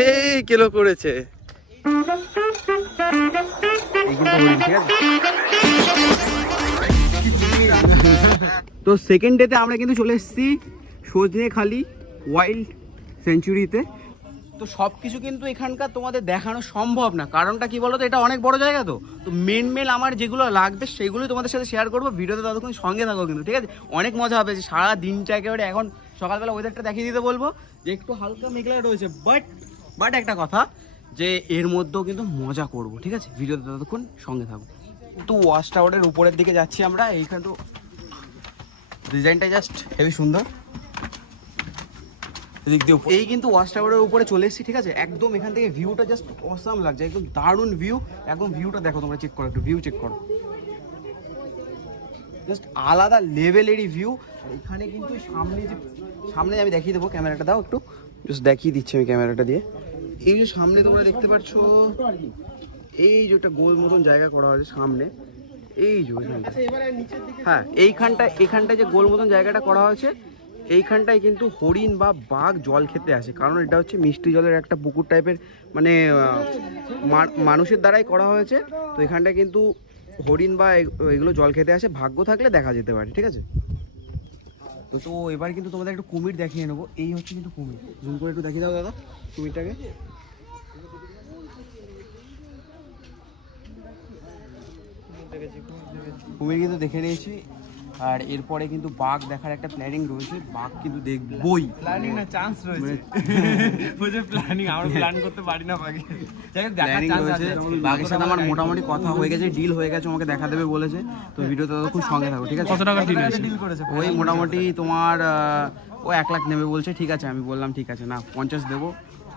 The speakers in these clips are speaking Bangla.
এই কেলো করেছে। তো সেকেন্ড ডেতে আমরা কিন্তু চলে এসেছি সজনে খালি ওয়াইল্ড সেঞ্চুরিতে তো সব কিছু কিন্তু এখানকার তোমাদের দেখানো সম্ভব না। কারণটা কি বলতো? এটা অনেক বড় জায়গা তো। তো মেন মেন আমার যেগুলো লাগবে সেগুলোই তোমাদের সাথে শেয়ার করব। ভিডিওতে ততক্ষণ সঙ্গে থাকো কিন্তু, ঠিক আছে? অনেক মজা হবে যে সারা দিনটা একেবারে এখন সকালবেলা ওয়েদারটা দেখিয়ে দিতে বলব যে একটু হালকা মেঘলা রয়েছে বাট বাট একটা কথা যে এর মধ্যেও কিন্তু মজা করব, ঠিক আছে? ভিডিওতে ততক্ষণ সঙ্গে থাকব। তো ওয়াশ টাওয়ারের উপরের দিকে যাচ্ছি আমরা, এইখানে তো ডিজাইনটা জাস্ট হেভি সুন্দর। এদিক দিয়ে এই কিন্তু ওয়াচ টাওয়ারের উপরে চলে এসেছি, ঠিক আছে? একদম এখান থেকে ভিউটা জাস্ট অসাম লাগছে, একদম দারুণ ভিউ একদম ভিউটা দেখো তোমরা চেক করো, একটু ভিউ চেক করো। জাস্ট আলাদা লেভেলেরই ভিউ এখানে কিন্তু সামনে যে সামনে আমি দেখিয়ে দেবো, ক্যামেরাটা দাও একটু। জাস্ট দেখিয়ে দিচ্ছি আমি ক্যামেরাটা দিয়ে। এই যে সামনে তোমরা দেখতে পাচ্ছ, এই যে একটা গোল মতন জায়গা করা হয়েছে সামনে। এই যে হ্যাঁ এইখানটা এইখানটা যে গোল মতন জায়গাটা করা হয়েছে, এইখানটায় কিন্তু হরিণ বা বাঘ জল খেতে আসে। কারণ এটা হচ্ছে মিষ্টি জলের একটা পুকুর টাইপের মানে মানুষের দ্বারাই করা হয়েছে। তো এখানটায় কিন্তু হরিণ বা এগুলো জল খেতে আসে, ভাগ্য থাকলে দেখা যেতে পারে, ঠিক আছে? তো তো এবার কিন্তু তোমাদের একটু কুমির দেখিয়ে নেব। এই হচ্ছে কিন্তু কুমির। জুম করে একটু দেখিয়ে দাও, দাদা, কুমিরটাকে। কুমির কিন্তু দেখে নিয়েছি। আর এরপরে কিন্তু বাঘ দেখার একটা প্ল্যানিং রয়েছে। বাঘ কিন্তু দেখবই। প্ল্যানিং না চান্স রয়েছে। বুঝে প্ল্যানিং আমরা প্ল্যান করতে পারি না প্ল্যানিং রয়েছে। আছে। বাঘের সাথে আমার মোটামুটি কথা হয়ে গেছে ডিল হয়ে গেছে আমাকে দেখা দেবে বলেছে। তো ভিডিওতে খুব সঙ্গে থাকো ঠিক আছে? কত টাকা ডিল করেছে? ওই মোটামুটি তোমার ও এক লাখ নেবে বলছে ঠিক আছে আমি বললাম ঠিক আছে না পঞ্চাশ দেবো।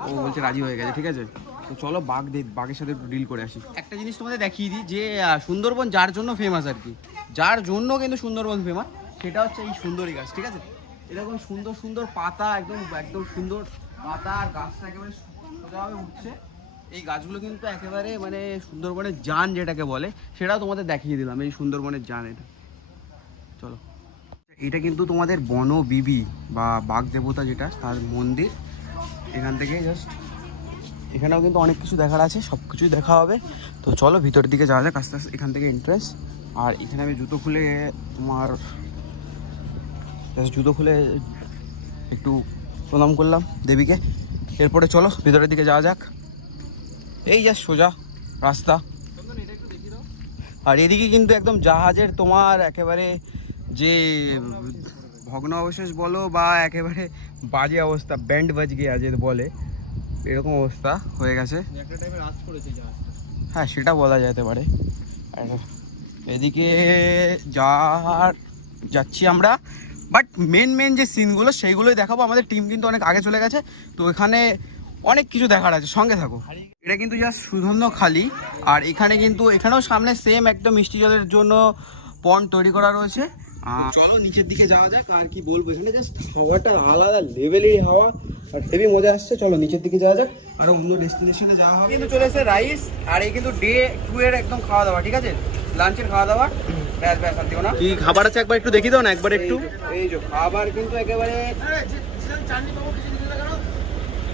ও বলছে রাজি হয়ে গেছে ঠিক আছে? তো চলো বাঘ দেখ বাঘের সাথে একটু ডিল করে আসি। একটা জিনিস তোমাদের দেখিয়ে দিই যে সুন্দরবন যার জন্য ফেমাস আর কি। যার জন্য কিন্তু সুন্দরবন ফেমাস সেটা হচ্ছে এই সুন্দরী গাছ, ঠিক আছে? এরকম সুন্দর সুন্দর পাতা, একদম একদম সুন্দর পাতা আর গাছটা একেবারে সোজাভাবে উঠছে। এই গাছগুলো কিন্তু একেবারে মানে সুন্দরবনের জান যেটাকে বলে, সেটাও তোমাদের দেখিয়ে দিলাম, এই সুন্দরবনের জান এটা। চলো। এটা কিন্তু তোমাদের বন বিবি বা বাঘ দেবতা যেটা, তার মন্দির। এখান থেকে জাস্ট এখানেও কিন্তু অনেক কিছু দেখার আছে, সব কিছুই দেখা হবে। তো চলো ভিতরের দিকে যাওয়া যাক, আস্তে আস্তে এখান থেকে এন্ট্রেন্স আর এখানে আমি জুতো খুলে তোমার জুতো খুলে একটু প্রণাম করলাম দেবীকে। এরপরে চলো ভিতরের দিকে যাওয়া যাক। এই যা সোজা রাস্তা। আর এদিকে কিন্তু একদম জাহাজের তোমার একেবারে যে ভগ্ন অবশেষ বলো বা একেবারে বাজে অবস্থা, ব্যান্ড বাজ গিয়ে বলে। এরকম অবস্থা হয়ে গেছে। হ্যাঁ সেটা বলা যেতে পারে। আর এদিকে যার যাচ্ছি আমরা বাট মেন মেন যে সিনগুলো সেইগুলোই দেখাবো। আমাদের টিম কিন্তু অনেক আগে চলে গেছে তো এখানে অনেক কিছু দেখার আছে। সঙ্গে থাকো। এটা কিন্তু জাস্ট সুধন্য খালি আর এখানে কিন্তু এখানেও সামনে সেম একদম মিষ্টি জলের জন্য পন্ড তৈরি করা রয়েছে। চলো নিচের দিকে যাওয়া যাক আর কি বলব এখানে? জাস্ট হাওয়াটা আলাদা লেভেলেরই হাওয়া আর হেভি মজা আসছে। চলো নিচের দিকে যাওয়া যাক আর অন্য ডেস্টিনেশনে যাওয়া হবে। কিন্তু চলে এসে রাইস আর এই কিন্তু ডে টু এর একদম খাওয়া দাওয়া ঠিক আছে? লাঞ্চের খাওয়া দাওয়া। ব্যাস ব্যাস আর দিও না। কি খাবার আছে একবার একটু দেখিয়ে দাও না একবার একটু। এই যে- খাবার কিন্তু একেবারে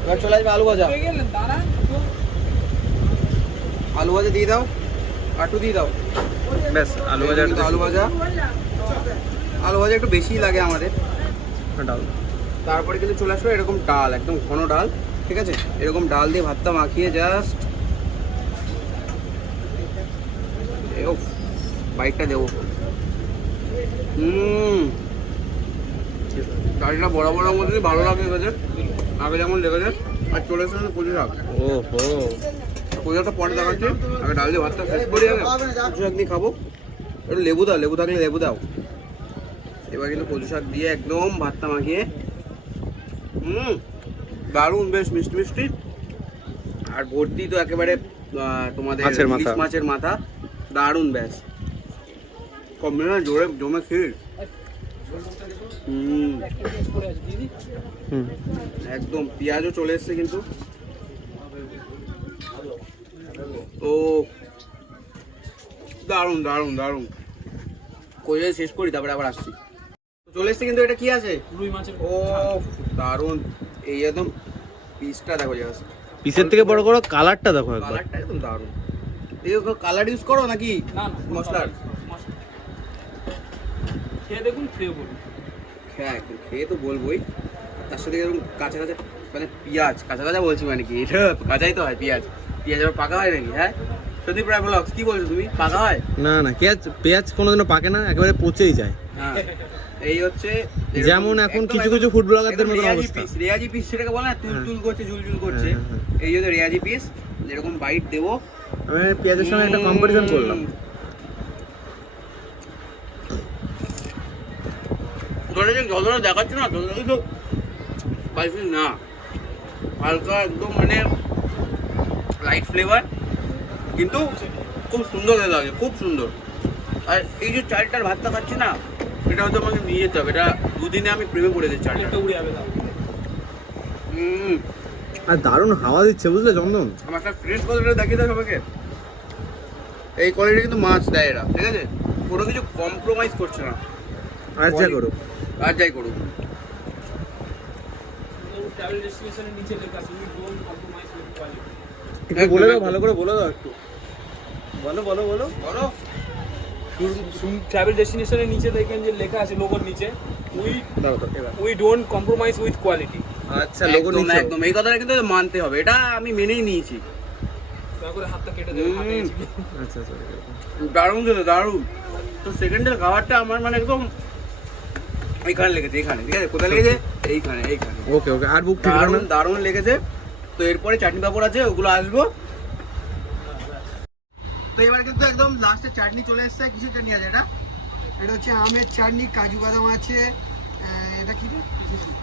এবার চলে আসবে আলু ভাজা। আলু ভাজা দিয়ে দাও আটু দিয়ে দাও। ব্যাস আলু ভাজা। আলু ভাজা। আলু ভাজা একটু বেশিই লাগে আমাদের। ডাল। তারপরে কিন্তু চলে আসবে এরকম ডাল একদম ঘন ডাল ঠিক আছে? এরকম ডাল দিয়ে ভাতটা মাখিয়ে জাস্ট বাইকটা দেবো। হুম। ডালটা বড় বড় মধ্যে ভালো লাগে গেছে আগে যেমন লেগেছে আর চলে এসেছে পুজো শাক ও হো পুজো শাকটা পরে দেখাচ্ছি। আগে ডাল দিয়ে ভাতটা শেষ করি আগে। পুজো শাক দিয়ে খাব। একটু লেবু দাও লেবু থাকলে লেবু দাও। এবার কিন্তু কচু শাক দিয়ে একদম ভাতটা মাখিয়ে হুম দারুণ বেশ মিষ্টি মিষ্টি। আর ভর্তি তো একেবারে তোমাদের মাছের মাথা। ইলিশ মাছের মাথা। দারুণ ব্যাস কম্বিনেশন জোরে জমে ক্ষীর। একদম পেঁয়াজও চলে এসছে কিন্তু। ও দারুণ দারুণ দারুণ। কোথায় শেষ করি তারপরে আবার আসছি। চলে এসছে কিন্তু এটা কি আছে? রুই মাছের ও দারুণ। এই একদম পিসটা দেখো জাস্ট পিসের থেকে বড় করো কালারটা দেখো একবার। কালারটা একদম দারুণ। এই কালার ইউজ করো নাকি? না না মশলার। খেয়ে দেখুন খেয়ে বলুন। হ্যাঁ খেয়ে তো বলবোই। তার সাথে এরকম কাঁচা কাঁচা মানে পেঁয়াজ কাঁচা কাঁচা বলছি মানে কি? এটা কাঁচাই তো হয় পেঁয়াজ। পেঁয়াজ আবার পাকা হয় নাকি হ্যাঁ? সন্দীপ রায় ব্লগস কি বলছো তুমি? পাকা হয়? না না পেঁয়াজ পেঁয়াজ কোনোদিনও পাকে না একেবারে পচেই যায়। হ্যাঁ। এই হচ্ছে যেমন এখন কিছু কিছু bloggerদের মতন রেয়াজি অবস্থা। পিস রেয়াজি পিস সেটাকে বলে না তুল হ্যাঁ। তুল করছে ঝুল করছে। হ্যাঁ, হ্যাঁ, এই যে রেয়াজি পিস এরকম বাইট দেবো। আমি পেঁয়াজের সঙ্গে একটা কম্পারিজন করলাম। ধরে যে যতটা দেখাচ্ছে না ততটা কিন্তু স্পাইসি না। হালকা একদম মানে লাইট ফ্লেভার কিন্তু খুব সুন্দর লাগে খুব সুন্দর। আর এই যে চালটার ভাতটা খাচ্ছি না এটা হয়তো আমাকে নিয়ে যেতে হবে। এটা দুদিনে আমি প্রেমে পড়েছি দাও। হুম। আর দারুণ হাওয়া দিচ্ছে বুঝলে চন্দন? আমার একটা ফ্রেশ কোয়ালিটি দেখিয়ে দাও সবাইকে। এই কোয়ালিটি কিন্তু মাছ দেয় এরা ঠিক আছে? কোনো কিছু কম্প্রোমাইজ করছে না। আর যা করো আর যাই করুক। বলে দাও ভালো করে বলে দাও একটু। বলো বলো বলো। বলো। ট্রাভেল ডেস্টিনেশনের নিচে দেখেন যে লেখা আছে লোগোর নিচে we we don't compromise with quality আচ্ছা লোগো একদম নিচে। একদম এই কথাটা কিন্তু মানতে হবে এটা আমি মেনেই নিয়েছি। এসে। আচ্ছা আচ্ছা দারুণ ছিল দারুণ। তো সেকেন্ডের খাবারটা আমার মানে একদম এইখানে লেগেছে এইখানে ঠিক আছে? কোথায় লেগেছে? এইখানে এইখানে। ওকে ওকে আর বুক দারুণ দারুণ লেগেছে। তো এরপরে চাটনি পাপড় আছে ওগুলো আসব। তো এবার কিন্তু একদম লাস্টে চাটনি চলে এসছে। কিছু চাটনি আছে এটা? এটা হচ্ছে আমের চাটনি কাজু বাদাম আছে এটা কি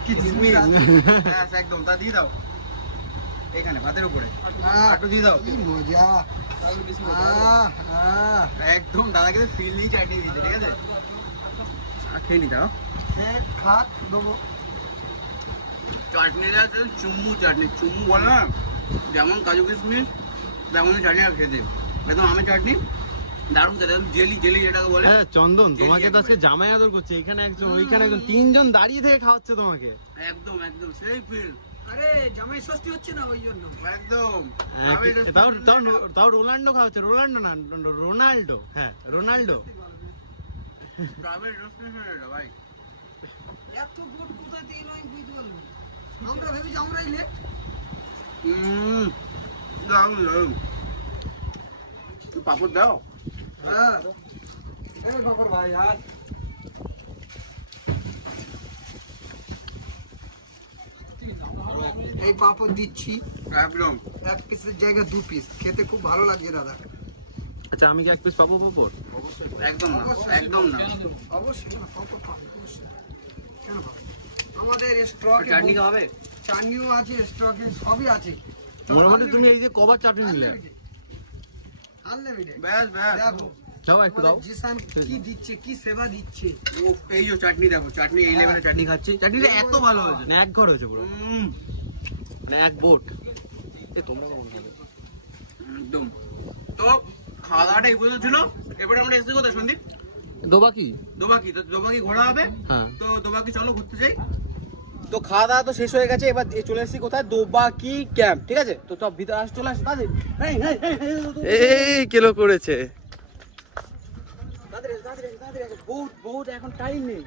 কিসমিস। হ্যাঁ একদম তা দিয়ে দাও। এইখানে ভাতের উপরে। একটু দিয়ে দাও। মজা। একদম দাদা কিন্তু ফিল নিয়ে চাটনি দিয়েছে ঠিক আছে? আর খেয়ে নি দাও হ্যাঁ, খা দেবো। চাটনিটা চুম্মু চাটনি। চুম্মু বলে না যেমন কাজু কিশমিশ তেমনই চাটনি আর খেতে। একদম আমের চাটনি। দারুণ খেতে জেলি জেলি যেটাকে বলে। হ্যাঁ চন্দন তোমাকে তো আজকে জামাই আদর করছে এখানে একজন ওইখানে একজন তিনজন দাঁড়িয়ে থেকে খাওয়াচ্ছে তোমাকে। একদম একদম সেই ফিল আরে জামাই ষষ্ঠী হচ্ছে না ওই জন্য? একদম। হ্যাঁ, তাও তাও তাও রোনাল্ডো খাওয়াচ্ছে রোনাল্ডো না রোনাল্ডো হ্যাঁ রোনাল্ডো। ট্রাভেল ডেস্টিনেশন এটা ভাই। এত গুড কোথায় থেকে নয় বুঝতে পারব আমরা ভেবেছি আমরাই লেট হুম দারুণ দারুণ। একটু পাপড় দাও। হ্যাঁ। এই বাবার ভাই আর এই পাপড় দিচ্ছি। একদম। এক পিসের জায়গায় দু পিস। খেতে খুব ভালো লাগছে দাদা। আচ্ছা আমি কি এক পিস পাবো পাবো একদম না একদম না। অবশ্যই না পাপড় পাবে অবশ্যই। কেন পাবে? আমাদের স্টকে চাটনি হবে? চাটনিও আছে স্টকে সবই আছে। মোটামুটি তুমি এই যে কবার চাটনি নিলে? আনলিমিটেড ব্যাস ব্যাস। দেখো যাও একটু দাও। জিসান কি দিচ্ছে কি সেবা দিচ্ছে? ও এই যে চাটনি দেখো চাটনি এই লেভেলের চাটনি। খাচ্ছি। চাটনিটা এত ভালো হয়েছে। এক ঘর হয়েছে পুরো। মানে এক বোট। এ তোমার কেমন লাগে? একদম। তো খাওয়া দাওয়াটা এই পর্যন্ত ছিল। এবারে আমরা এসেছি কোথায় সন্দীপ? দোবা দোবাকি। তো দোবাকি ঘোরা হবে। হ্যাঁ। তো দোবাকি চলো ঘুরতে যাই। তো খাওয়া দাওয়া তো শেষ হয়ে গেছে এবার এ চলে এসেছি কোথায়? দোবাকি ক্যাম্প ঠিক আছে? তো সব ভিতরে আস চলে আসে তাদের এই, কিলো করেছে। এখন টাইম নেই।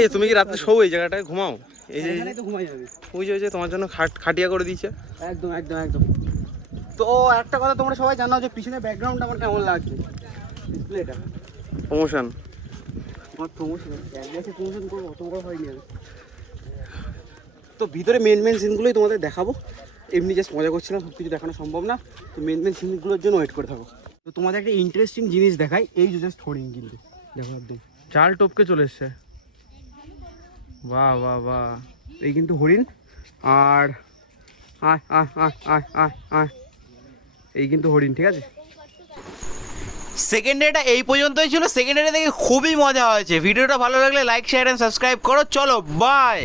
এই তুমি কি রাত্রে শো এই জায়গাটায়? ঘুমাও। এই যে তো ঘুমাই যাবে ওই যে ওই যে তোমার জন্য খাট খাটিয়া করে দিয়েছে। একদম একদম একদম। তো একটা কথা তোমরা সবাই জানো যে পিছনে ব্যাকগ্রাউন্ড আমার কেমন লাগছে? ডিসপ্লেটা প্রমোশন আমার প্রমোশন এক বছর প্রমোশন করব অত বড় হয়নি আমি তো ভিতরে মেন মেন সিনগুলোই তোমাদের দেখাবো। এমনি জাস্ট মজা করছিলাম সব কিছু দেখানো সম্ভব না। তো মেন মেন সিনগুলোর জন্য ওয়েট করে থাকো। তো তোমাদের একটা ইন্টারেস্টিং জিনিস দেখাই এই যে জাস্ট হরিণ কিন্তু। দেখো একদম। চাল টপকে চলে এসছে। বাহ বাহ বাহ। এই কিন্তু হরিণ। আর আয় আয় আয় আয় আয় আয়। এই কিন্তু হরিণ ঠিক আছে? সেকেন্ড ডেটা এই পর্যন্তই ছিল। সেকেন্ড ডেটা দেখে খুবই মজা হয়েছে। ভিডিওটা ভালো লাগলে লাইক শেয়ার অ্যান্ড সাবস্ক্রাইব করো। চলো বাই